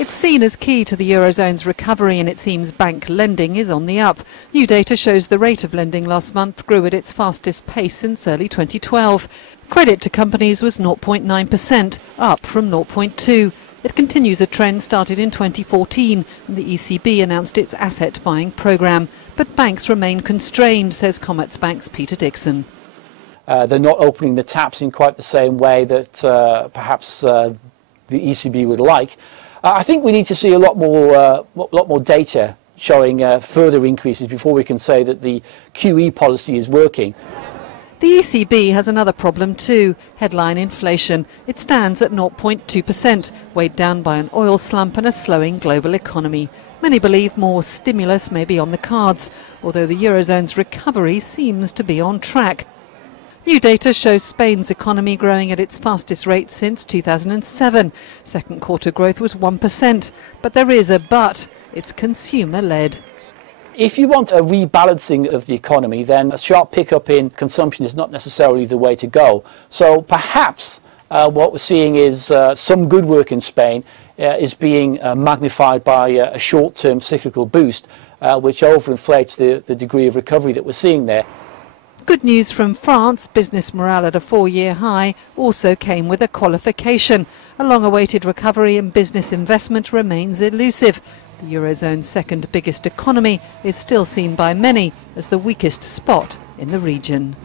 It's seen as key to the Eurozone's recovery, and it seems bank lending is on the up. New data shows the rate of lending last month grew at its fastest pace since early 2012. Credit to companies was 0.9%, up from 0.2%. It continues a trend started in 2014 when the ECB announced its asset buying programme. But banks remain constrained, says Commerzbank's Peter Dixon. They're not opening the taps in quite the same way that perhaps the ECB would like. I think we need to see a lot more data showing further increases before we can say that the QE policy is working. The ECB has another problem too, headline inflation. It stands at 0.2%, weighed down by an oil slump and a slowing global economy. Many believe more stimulus may be on the cards, although the Eurozone's recovery seems to be on track. New data shows Spain's economy growing at its fastest rate since 2007. Second quarter growth was 1%. But there is a but. It's consumer-led. If you want a rebalancing of the economy, then a sharp pickup in consumption is not necessarily the way to go. So perhaps what we're seeing is some good work in Spain is being magnified by a short-term cyclical boost, which overinflates the degree of recovery that we're seeing there. Good news from France, business morale at a 4-year high, also came with a qualification. A long-awaited recovery in business investment remains elusive. The Eurozone's second biggest economy is still seen by many as the weakest spot in the region.